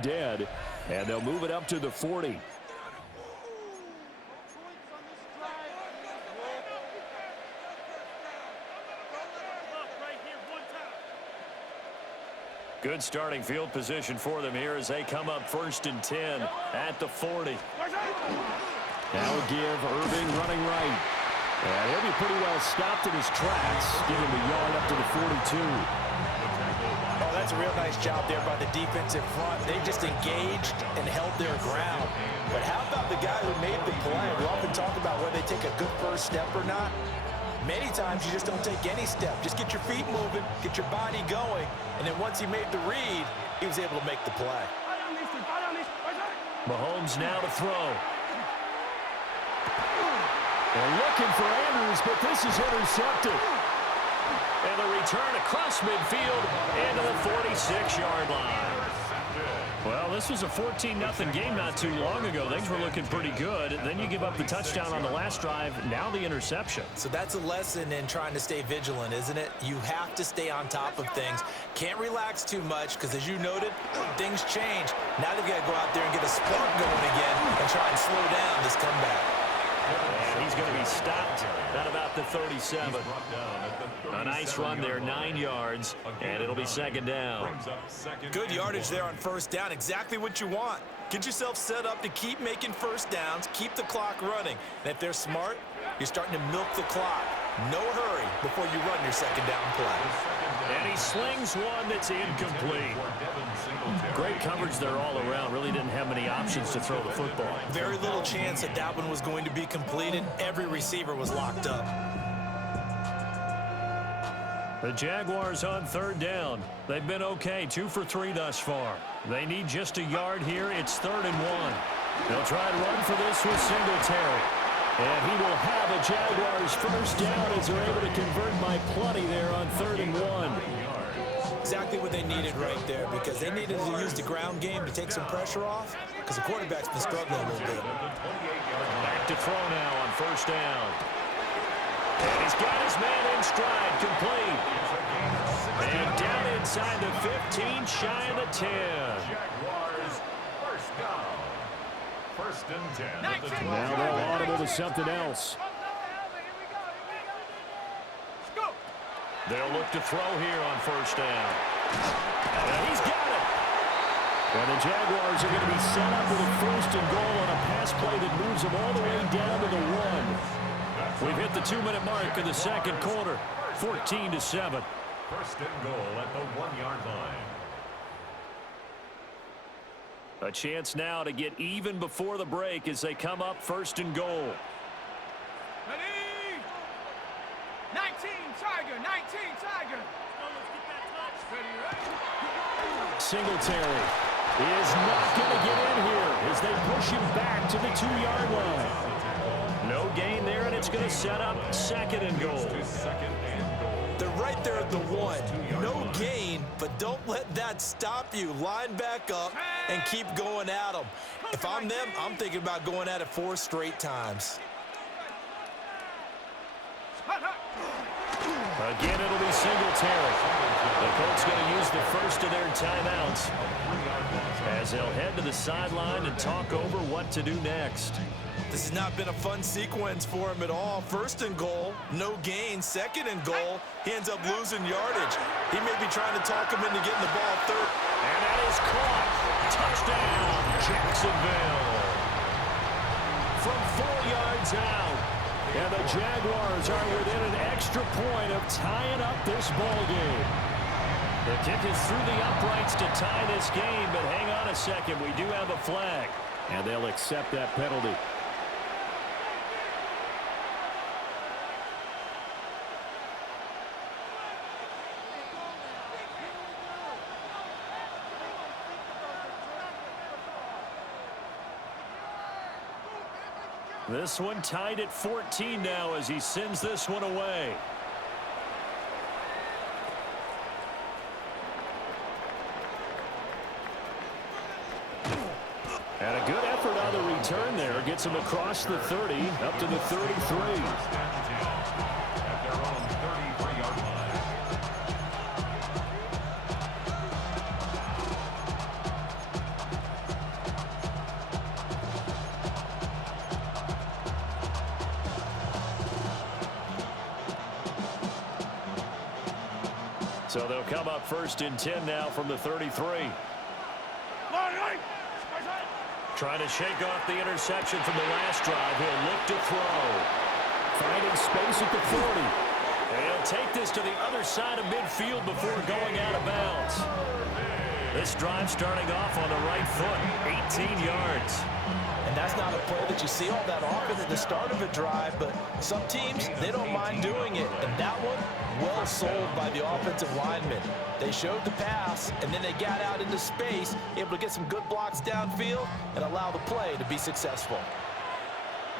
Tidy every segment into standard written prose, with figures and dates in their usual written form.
Dead, and they'll move it up to the 40. Good starting field position for them here as they come up 1st and 10 at the 40. Now we'll give Irving running right. And he'll be pretty well stopped in his tracks, giving the yard up to the 42. Oh, that's a real nice job there by the defense in front. They just engaged and held their ground. But how about the guy who made the play? We often talk about whether they take a good first step or not. Many times you just don't take any step. Just get your feet moving, get your body going, and then once he made the read, he was able to make the play. Mahomes now to throw. They're looking for Andrews, but this is intercepted. And the return across midfield into the 46-yard line. Well, this was a 14-0 game not too long ago. Things were looking pretty good. Then you give up the touchdown on the last drive. Now the interception. So that's a lesson in trying to stay vigilant, isn't it? You have to stay on top of things. Can't relax too much because, as you noted, things change. Now they've got to go out there and get a spark going again and try and slow down this comeback. And he's going to be stopped at about the 37. A nice run there, 9 yards, and it'll be 2nd down. Good yardage there on 1st down, exactly what you want. Get yourself set up to keep making 1st downs, keep the clock running. And if they're smart, you're starting to milk the clock. No hurry before you run your 2nd down play. And he slings one that's incomplete. Great coverage there all around. Really didn't have many options to throw the football. Very little chance that that one was going to be completed. Every receiver was locked up. The Jaguars on 3rd down. They've been okay, 2 for 3 thus far. They need just a yard here. It's 3rd and 1. They'll try and run for this with Singletary. And he will have a Jaguars 1st down as they're able to convert by plenty there on 3rd and 1. Exactly what they needed right there, because they needed to use the ground game to take some pressure off, because the quarterback's been struggling a little bit. Back to throw now on 1st down. And he's got his man in stride, complete. And down inside the 15, shy of the 10. Jaguars, 1st down. 1st and 10. Now they'll audible to something else. They'll look to throw here on 1st down. And he's got it. And the Jaguars are going to be set up with a 1st and goal on a pass play that moves them all the way down to the 1. We've hit the 2-minute mark in the 2nd quarter, 14-7. 1st and goal at the 1-yard line. A chance now to get even before the break as they come up 1st and goal. Ready? 19, Tiger, 19, Tiger. Let's get that touch. Ready? Singletary is not going to get in here as they push him back to the 2-yard line. No gain there, and it's going to set up 2nd and goal. They're right there at the 1. No gain, but don't let that stop you. Line back up and keep going at them. If I'm them, I'm thinking about going at it 4 straight times. Again, it'll be Singletary. The Colts going to use the first of their timeouts as they'll head to the sideline and talk over what to do next. This has not been a fun sequence for him at all. 1st and goal, no gain. 2nd and goal, he ends up losing yardage. He may be trying to talk him into getting the ball 3rd. And that is caught. Touchdown, Jacksonville. From 4 yards out. And the Jaguars are within an extra point of tying up this ball game. The kick is through the uprights to tie this game, but hang on a second. We do have a flag. And they'll accept that penalty. This one tied at 14 now as he sends this one away. And a good effort on the return there. Gets him across the 30, up to the 33. So they'll come up first and 10 now from the 33. Trying to shake off the interception from the last drive. He'll look to throw. Finding space at the 40. And he'll take this to the other side of midfield before going out of bounds. This drive starting off on the right foot, 18 yards. And that's not a play that you see all that often at the start of a drive, but some teams, they don't mind doing it. And that one, well sold by the offensive lineman. They showed the pass, and then they got out into space, able to get some good blocks downfield and allow the play to be successful.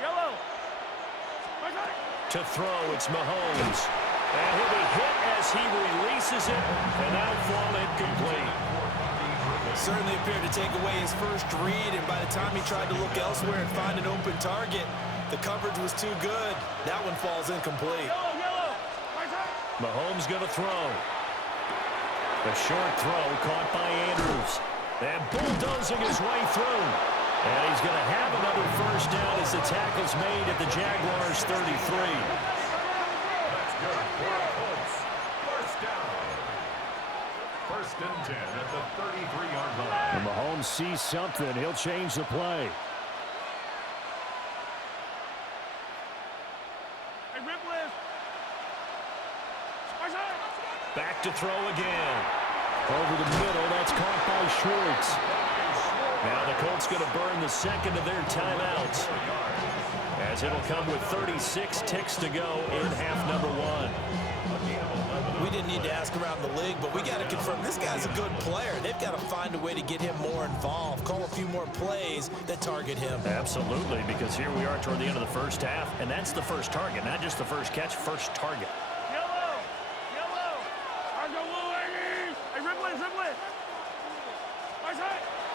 Yellow. To throw, it's Mahomes. And he'll be hit as he releases it, and that'll fall incomplete. Certainly appeared to take away his first read, and by the time he tried to look elsewhere and find an open target, the coverage was too good. That one falls incomplete. Mahomes going to throw. The short throw caught by Andrews. And bulldozing his way through. And he's going to have another first down as the tackle's made at the Jaguars' 33. That's good. 4 points. First down. First and 10 at the 33-yard line. When Mahomes sees something, he'll change the play. Back to throw again. Over the middle, that's caught by Schwartz. Now the Colts going to burn the second of their timeouts, as it'll come with 36 ticks to go in half number 1. We didn't need to ask around the league, but we got to confirm this guy's a good player. They've got to find a way to get him more involved, call a few more plays that target him. Absolutely, because here we are toward the end of the first half, and that's the first target, not just the first catch, first target.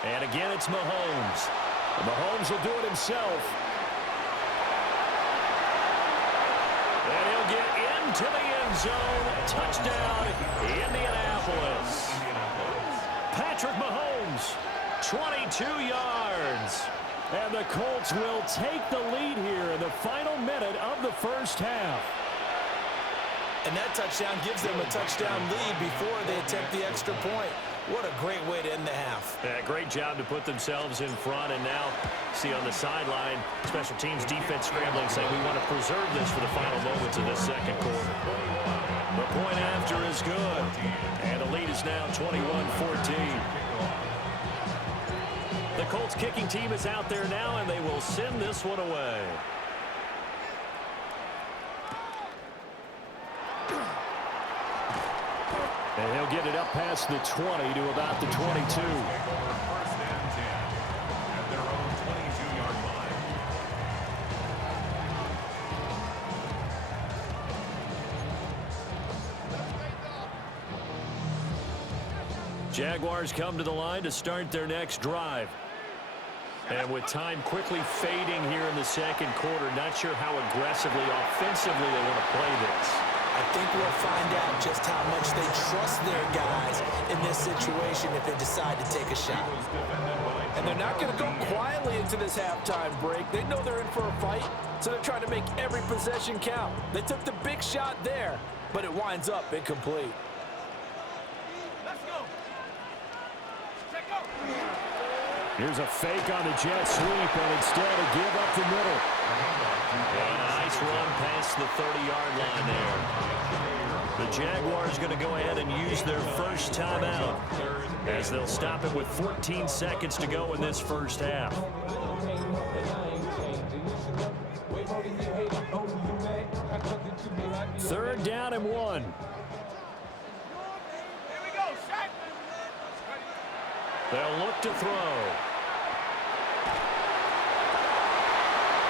And again, it's Mahomes. Mahomes will do it himself. And he'll get into the end zone. Touchdown, Indianapolis. Patrick Mahomes, 22 yards. And the Colts will take the lead here in the final minute of the first half. And that touchdown gives them a touchdown lead before they attempt the extra point. What a great way to end the half. Yeah, great job to put themselves in front, and now see on the sideline, special teams defense scrambling, saying we want to preserve this for the final moments of this second quarter. The point after is good, and the lead is now 21-14. The Colts kicking team is out there now, and they will send this one away. And he'll get it up past the 20 to about the 22. First and 10 at their own 22-yard line. Jaguars come to the line to start their next drive. And with time quickly fading here in the second quarter, not sure how aggressively, offensively they want to play this. I think we'll find out just how much they trust their guys in this situation if they decide to take a shot. And they're not going to go quietly into this halftime break. They know they're in for a fight, so they're trying to make every possession count. They took the big shot there, but it winds up incomplete. Let's go. Check go. Here's a fake on the jet sweep, and instead a give up the middle. And a nice run past the 30-yard line there. The Jaguars going to go ahead and use their first timeout, as they'll stop it with 14 seconds to go in this first half. Third down and 1. Here we go, Shaq. They'll look to throw.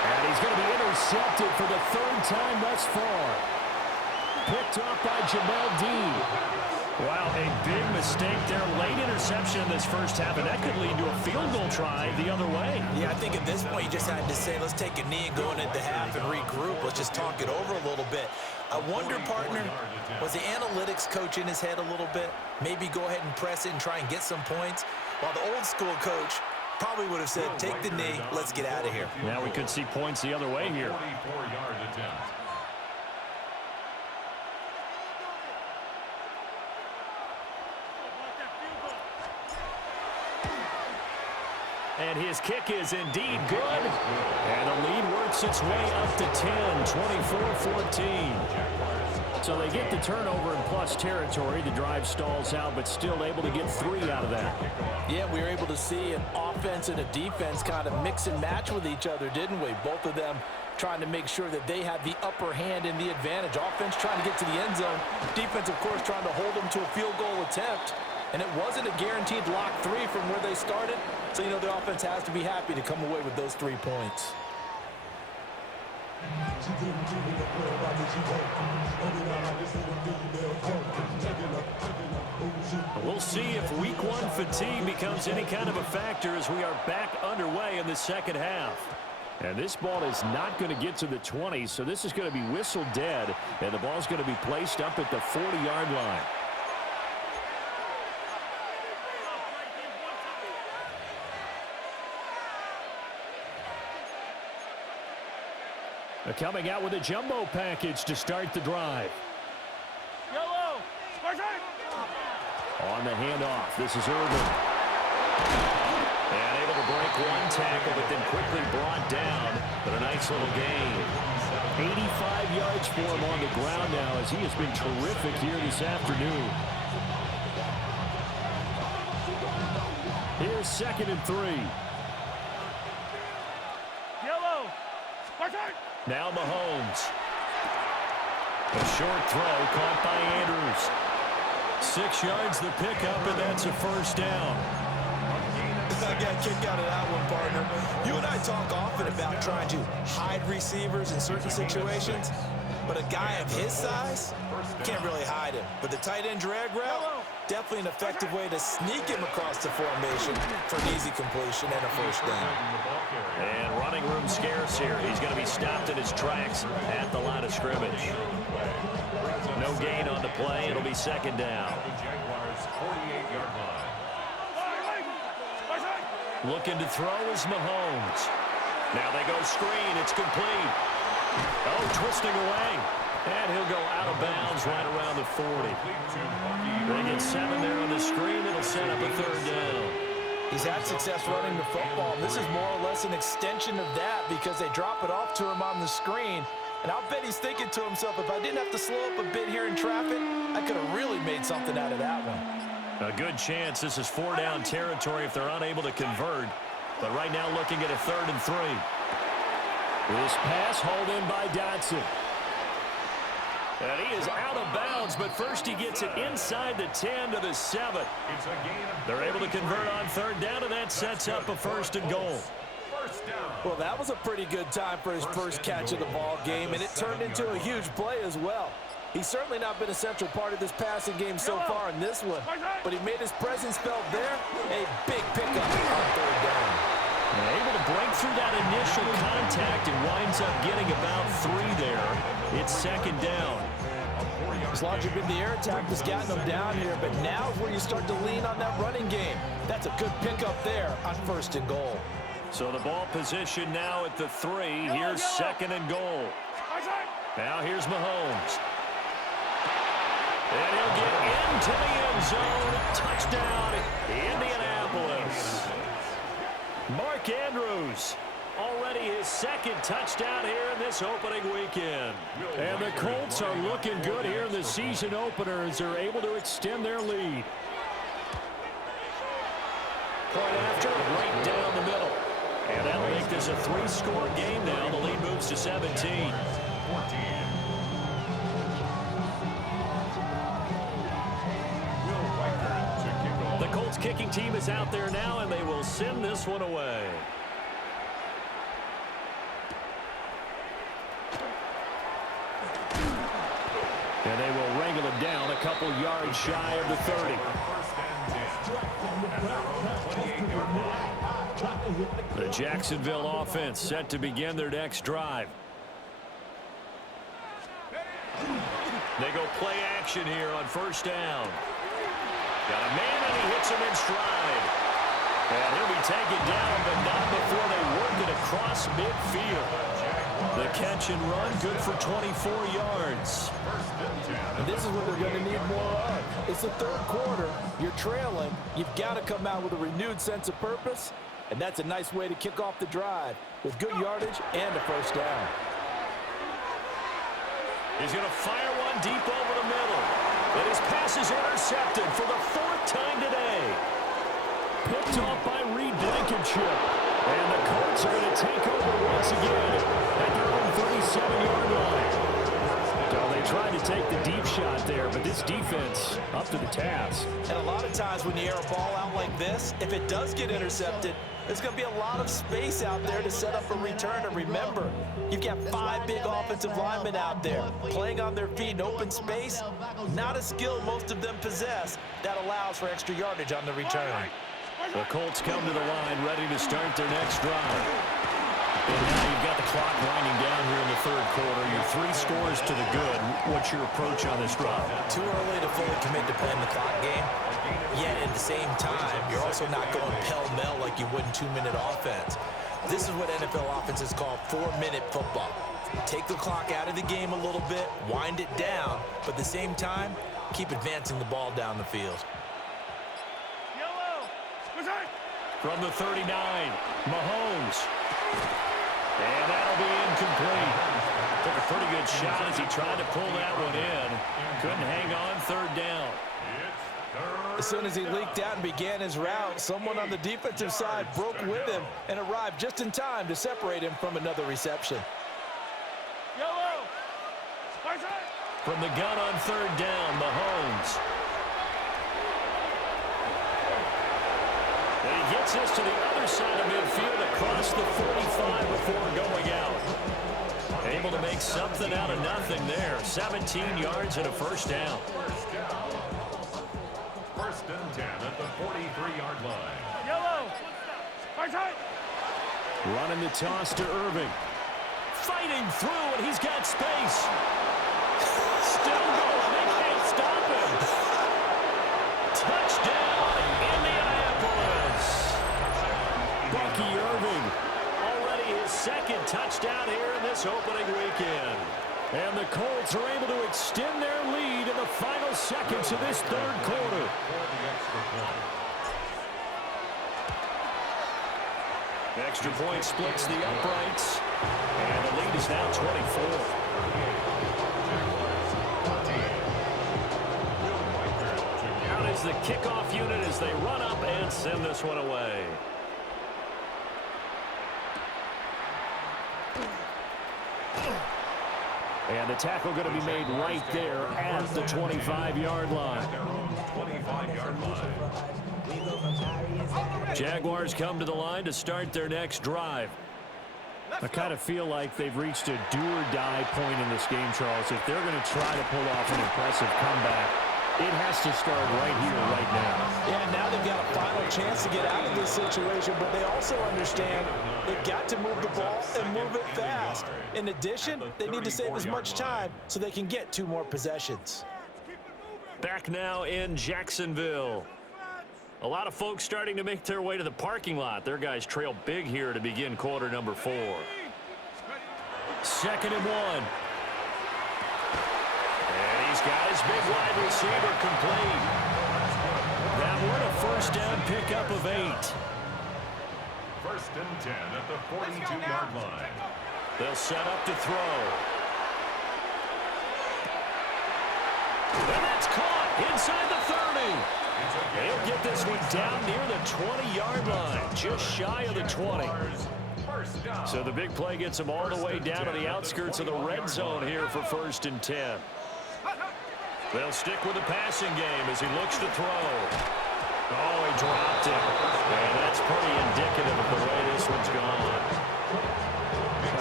And he's going to be intercepted for the third time thus far. Picked off by Jamel Dean. Wow, a big mistake there. Late interception in this first half, and that could lead to a field goal try the other way. Yeah, I think at this point you just had to say, let's take a knee and go into half and regroup. Let's just talk it over a little bit. I wonder, partner, was the analytics coach in his head a little bit? Maybe go ahead and press it and try and get some points? While the old school coach probably would have said, take the knee, let's get out of here. Now we could see points the other way here. 44-yard attempt. And his kick is indeed good. And the lead works its way up to 10, 24-14. So they get the turnover in plus territory. The drive stalls out, but still able to get 3 out of that. Yeah, we were able to see an offense and a defense kind of mix and match with each other, didn't we? Both of them trying to make sure that they had the upper hand and the advantage. Offense trying to get to the end zone. Defense, of course, trying to hold them to a field goal attempt. And it wasn't a guaranteed lock 3 from where they started. So, you know, the offense has to be happy to come away with those 3 points. We'll see if week 1 fatigue becomes any kind of a factor as we are back underway in the second half. And this ball is not going to get to the 20, so this is going to be whistled dead, and the ball's going to be placed up at the 40-yard line. They're coming out with a jumbo package to start the drive. Yellow. On the handoff, this is Irvin. And able to break 1 tackle, but then quickly brought down. But a nice little gain. 85 yards for him on the ground now as he has been terrific here this afternoon. Here's 2nd and 3. Yellow. Now Mahomes. A short throw caught by Andrews. 6 yards the pickup, and that's a first down. I got a kick out of that one, partner. You and I talk often about trying to hide receivers in certain situations, but a guy of his size can't really hide him. But the tight end drag route, definitely an effective way to sneak him across the formation for an easy completion and a first down. And running room scarce here. He's going to be stopped in his tracks at the line of scrimmage. No gain on the play. It'll be 2nd down. Looking to throw is Mahomes. Now they go screen. It's complete. Oh, twisting away. And he'll go out of bounds right around the 40. They get 7 there on the screen. It'll set up a 3rd down. He's had success running the football. This is more or less an extension of that because they drop it off to him on the screen. And I'll bet he's thinking to himself, if I didn't have to slow up a bit here in traffic, I could have really made something out of that one. A good chance this is 4-down territory if they're unable to convert. But right now looking at a 3rd and 3. This pass hauled in by Dotson. And he is out of bounds, but first he gets it inside the 10 to the 7. They're able to convert on 3rd down, and that sets up a 1st and goal. Well, that was a pretty good time for his first catch of the ball game, and it turned into a huge play as well. He's certainly not been a central part of this passing game so far in this one, but he made his presence felt there. A big pickup on 3rd down. Able to break through that initial contact and winds up getting about 3 there. It's 2nd down. As long as you've been the air attack has gotten them down here, but now is where you start to lean on that running game. That's a good pickup there on 1st and goal. So the ball position now at the 3. Here's 2nd and goal. Now here's Mahomes. And he'll get into the end zone. Touchdown, Indianapolis. Mark Andrews, already his 2nd touchdown here in this opening weekend. And the Colts are looking good here in the season opener as they're able to extend their lead. Point after, right down the middle. And that'll make this a 3-score game now. The lead moves to 17. The Colts kicking team is out there now, and they will send this one away. And they will wrangle it down a couple yards shy of the 30. The Jacksonville offense set to begin their next drive. They go play action here on 1st down. Got a man, and he hits him in stride. And he'll be taken down, but not before they work it across midfield. The catch and run, good for 24 yards. And this is what they're going to need more of. It's the 3rd quarter. You're trailing. You've got to come out with a renewed sense of purpose. And that's a nice way to kick off the drive with good yardage and a first down. He's going to fire one deep over the middle. And his pass is intercepted for the 4th time today. Picked off by Reed Blankenship. And the Colts are going to take over once again at their own 37-yard line. So they tried to take the deep shot there, but this defense up to the task. And a lot of times when you air a ball out like this, if it does get intercepted, there's going to be a lot of space out there to set up a return. And remember, you've got 5 big offensive linemen out there playing on their feet in open space. Not a skill most of them possess that allows for extra yardage on the return. The Colts come to the line ready to start their next drive. And now you've got the clock winding down here in the 3rd quarter. You're 3 scores to the good. What's your approach on this drive? Too early to fully commit to playing the clock game. Yet at the same time, you're also not going pell-mell like you would in 2-minute offense. This is what NFL offenses call 4-minute football. Take the clock out of the game a little bit, wind it down, but at the same time, keep advancing the ball down the field. From the 39, Mahomes. And that'll be incomplete. Took a pretty good shot as he tried to pull that one in. Couldn't hang on 3rd down. As soon as he leaked out and began his route, someone on the defensive side broke with him and arrived just in time to separate him from another reception. From the gun on 3rd down, Mahomes. And he gets us to the other side of midfield across the 45 before going out. Able to make something out of nothing there. 17 yards and a first down. 1st and 10 at the 43-yard line. Running the toss to Irving. Fighting through, and he's got space. Still going. They can't stop him. Touchdown, Indianapolis. Bucky Irving, already his 2nd touchdown here in this opening weekend. And the Colts are able to extend their lead in the final seconds of this 3rd quarter. Extra point splits the uprights. And the lead is now 24. Out is the kickoff unit as they run up and send this one away. And the tackle going to be made right there at the 25-yard line. 25-yard line. Jaguars come to the line to start their next drive. I kind of feel like they've reached a do-or-die point in this game, Charles. If they're going to try to pull off an impressive comeback, it has to start right here, right now. Yeah, now they've got a final chance to get out of this situation, but they also understand they've got to move the ball and move it fast. In addition, they need to save as much time so they can get 2 more possessions. Back now in Jacksonville. A lot of folks starting to make their way to the parking lot. Their guys trail big here to begin quarter number 4. 2nd and 1. And he's got his big wide receiver complete. That one a first down pickup of 8. 1st and 10 at the 42-yard line. They'll set up to throw. And that's caught inside the 30. He'll get this one down near the 20-yard line, just shy of the 20. So the big play gets him all the way down to the outskirts of the red zone here for 1st and 10. They'll stick with the passing game as he looks to throw. Oh, he dropped it. And that's pretty indicative of the way this one's gone.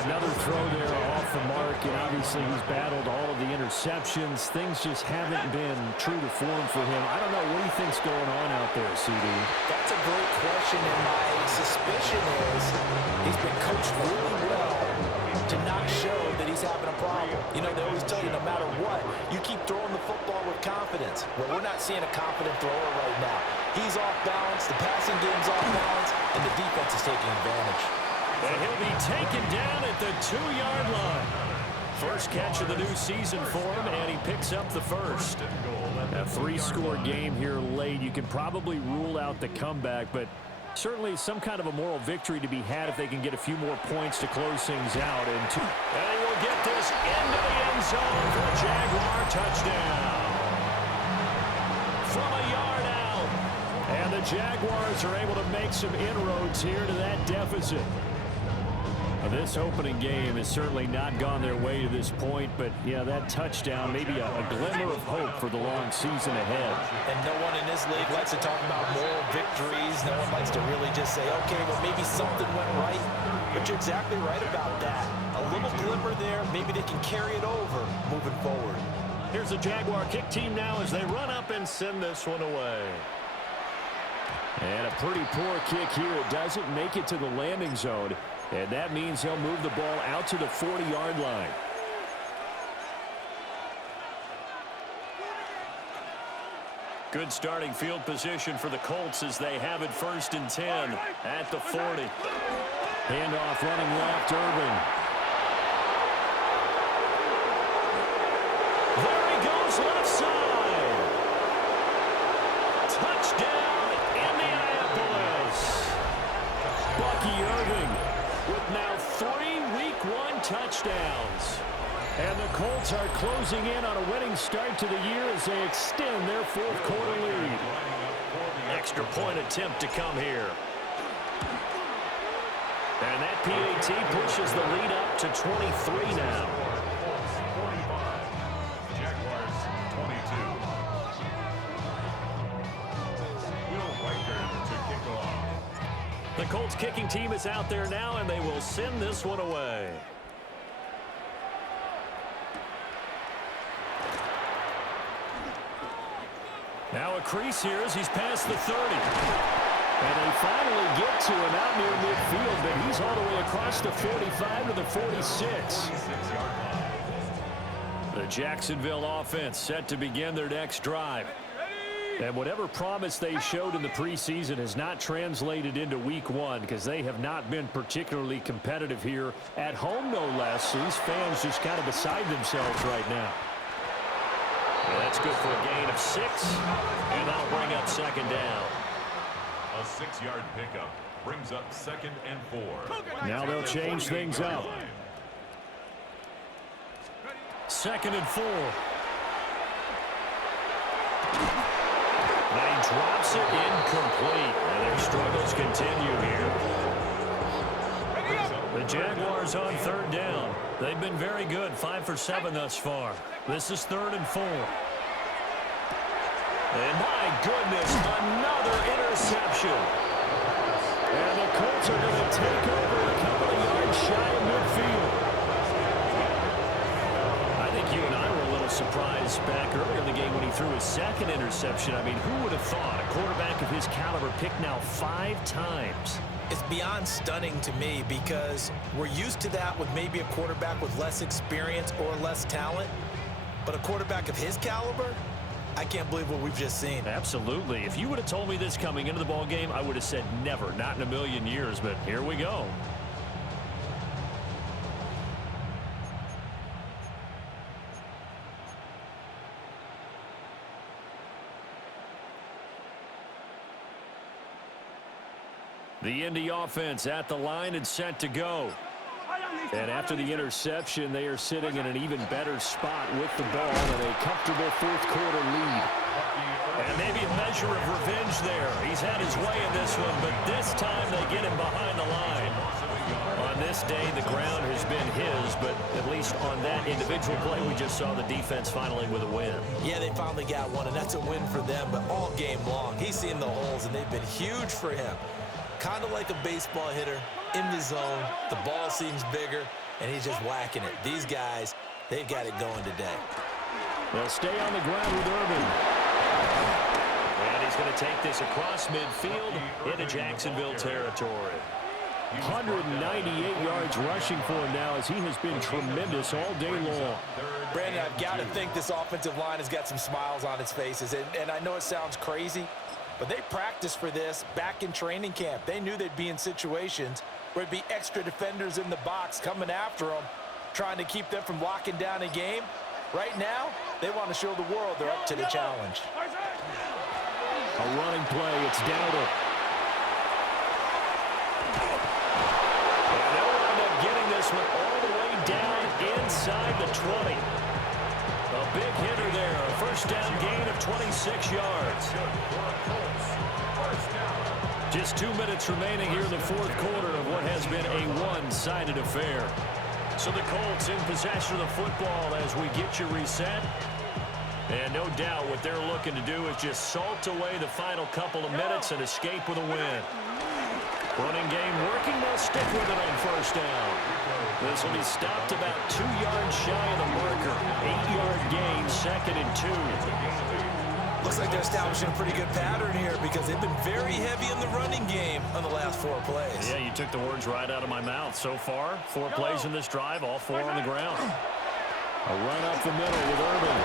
Another throw there off the mark, and obviously he's battled all of the interceptions. Things just haven't been true to form for him. I don't know, what do you think's going on out there, CD? That's a great question, and my suspicion is he's been coached really well to not show that he's having a problem. You know, they always tell you no matter what, you keep throwing the football with confidence. Well, we're not seeing a confident thrower right now. He's off balance, the passing game's off balance, and the defense is taking advantage. And he'll be taken down at the 2-yard line. First catch of the new season for him, and he picks up the first. A 3-score game here late. You can probably rule out the comeback, but Certainly some kind of a moral victory to be had if they can get a few more points to close things out. And they will get this into the end zone for a Jaguar touchdown. From a yard out. And the Jaguars are able to make some inroads here to that deficit. This opening game has certainly not gone their way to this point, but, yeah, that touchdown, maybe a glimmer of hope for the long season ahead. And no one in this league likes to talk about moral victories. No one likes to really just say, okay, well, maybe something went right. But you're exactly right about that. A little glimmer there, maybe they can carry it over moving forward. Here's the Jaguar kick team now as they run up and send this one away. And a pretty poor kick here. It doesn't make it to the landing zone. And that means he'll move the ball out to the 40-yard line. Good starting field position for the Colts as they have it 1st and 10 at the 40. Handoff running left, Irving. There he goes left side. Touchdown, Indianapolis. Bucky Irving with now 3 Week 1 touchdowns. And the Colts are closing in on a winning start to the year as they extend their 4th quarter lead. Extra point attempt to come here. And that PAT pushes the lead up to 23 now. 45. Jaguars 22. Will Riker to kick off. The Colts kicking team is out there now, and they will send this one away. Now a crease here as he's past the 30. And they finally get to him out near midfield, but he's all the way across the 45 to the 46. The Jacksonville offense set to begin their next drive. And whatever promise they showed in the preseason has not translated into Week 1 because they have not been particularly competitive here at home, no less. So these fans just kind of beside themselves right now. Yeah, that's good for a gain of 6, and that'll bring up 2nd down. A 6-yard pickup brings up 2nd and 4. Now they'll change things up. 2nd and 4. Now he drops it incomplete. And their struggles continue here. The Jaguars on 3rd down. They've been very good, 5 for 7 thus far. This is 3rd and 4. And my goodness, another interception. And the Colts are going to take over a couple of yards shy of midfield. I think you and I were a little surprised back earlier in the game when he threw his 2nd interception. I mean, who would have thought a quarterback of his caliber picked now 5 times? It's beyond stunning to me because we're used to that with maybe a quarterback with less experience or less talent. But a quarterback of his caliber, I can't believe what we've just seen. Absolutely. If you would have told me this coming into the ball game, I would have said never, not in a million years. But here we go. The Indy offense at the line and set to go. And after the interception, they are sitting in an even better spot with the ball and a comfortable 4th quarter lead. And maybe a measure of revenge there. He's had his way in this one, but this time they get him behind the line. On this day, the ground has been his, but at least on that individual play, we just saw the defense finally with a win. Yeah, they finally got one, and that's a win for them, but all game long, he's seen the holes, and they've been huge for him. Kind of like a baseball hitter in the zone. The ball seems bigger, and he's just whacking it. These guys, they've got it going today. They'll stay on the ground with Irving. And he's going to take this across midfield into Jacksonville territory. 198 yards rushing for him now as he has been tremendous all day long. Brandon, I've got to think this offensive line has got some smiles on its faces. And I know it sounds crazy, but they practiced for this back in training camp. They knew they'd be in situations where there'd be extra defenders in the box coming after them, trying to keep them from locking down a game. Right now, they want to show the world they're up to the challenge. A running play, it's Dowdle. one all the way down inside the 20. A big hitter there. A first down gain of 26 yards. Just 2 minutes remaining here in the fourth quarter of what has been a one-sided affair. So the Colts in possession of the football as we get you reset. And no doubt what they're looking to do is just salt away the final couple of minutes and escape with a win. Running game working. They'll stick with it on first down. This will be stopped about 2 yards shy of the marker. 8-yard gain, 2nd and 2. Looks like they're establishing a pretty good pattern here because they've been very heavy in the running game on the last 4 plays. Yeah, you took the words right out of my mouth. So far, 4 plays in this drive, all 4 on the ground. A run up the middle with Urban.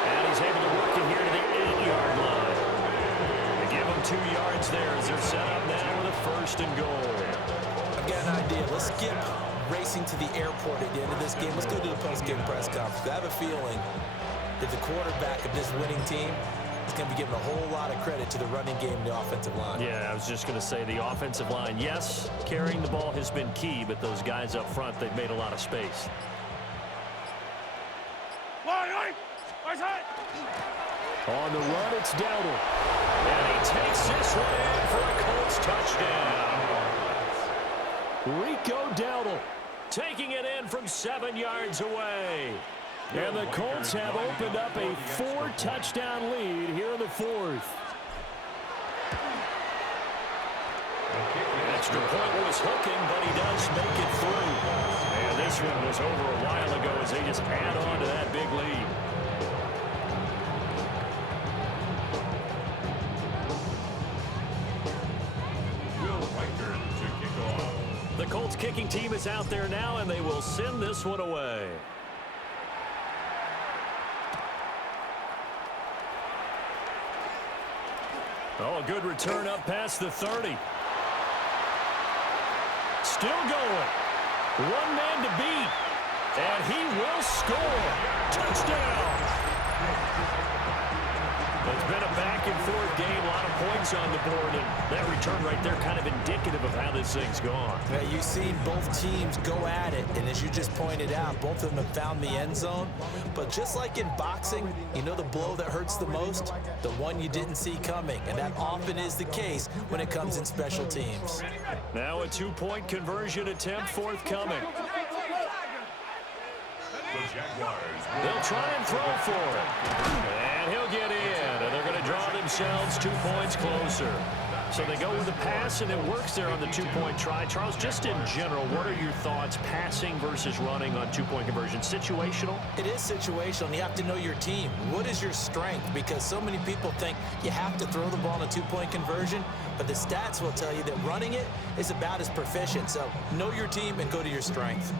And he's able to work it here to the 8-yard line. They give him 2 yards there as they're set up now with a first and goal. I've got an idea. Let's skip racing to the airport at the end of this game. Let's go to the post-game press conference. I have a feeling that the quarterback of this winning team is going to be given a whole lot of credit to the running game and the offensive line. Yeah, I was just going to say the offensive line, yes, carrying the ball has been key, but those guys up front, they've made a lot of space. On the run, it's Dowdle. And he takes this one in for a Colts touchdown. Rico Dowdle taking it in from 7 yards away. And the Colts have opened up a 4-touchdown lead here in the fourth. Extra point was hooking, but he does make it through. And this one was over a while ago as they just add on to that big lead. The Colts kicking team is out there now, and they will send this one away. Oh, a good return up past the 30. Still going. One man to beat. And he will score. Touchdown. It's been a back-and-forth game, a lot of points on the board, and that return right there kind of indicative of how this thing's gone. Yeah, you've seen both teams go at it, and as you just pointed out, both of them have found the end zone. But just like in boxing, you know the blow that hurts the most? The one you didn't see coming, and that often is the case when it comes in special teams. Now a 2-point conversion attempt forthcoming. They'll try and throw for it. And he'll get in. And they're going to draw themselves 2 points closer. So they go with the pass, and it works there on the 2-point try. Charles, just in general, what are your thoughts passing versus running on 2-point conversion? Situational? It is situational, and you have to know your team. What is your strength? Because so many people think you have to throw the ball in a 2-point conversion, but the stats will tell you that running it is about as proficient. So know your team and go to your strength.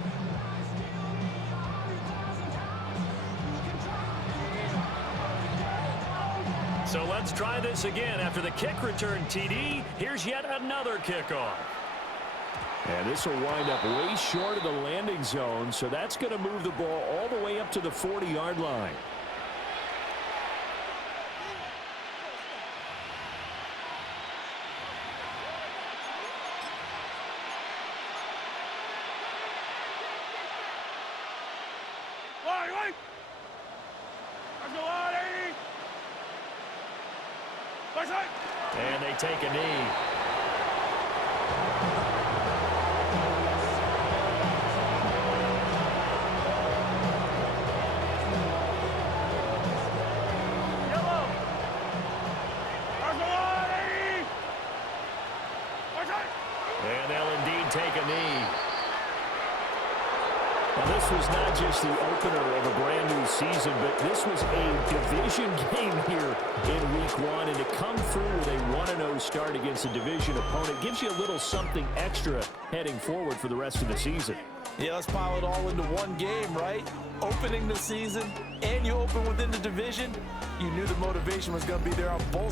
So let's try this again. After the kick return TD, here's yet another kickoff. And this will wind up way short of the landing zone, so that's going to move the ball all the way up to the 40-yard line. And they take a knee. And they'll indeed take a knee. Now, this was not just the opener of a brand-new season, but this was a division game here in Week 1. And to come through with a 1-0 start against a division opponent gives you a little something extra heading forward for the rest of the season. Yeah, let's pile it all into one game, right? Opening the season, and you open within the division. You knew the motivation was going to be there on both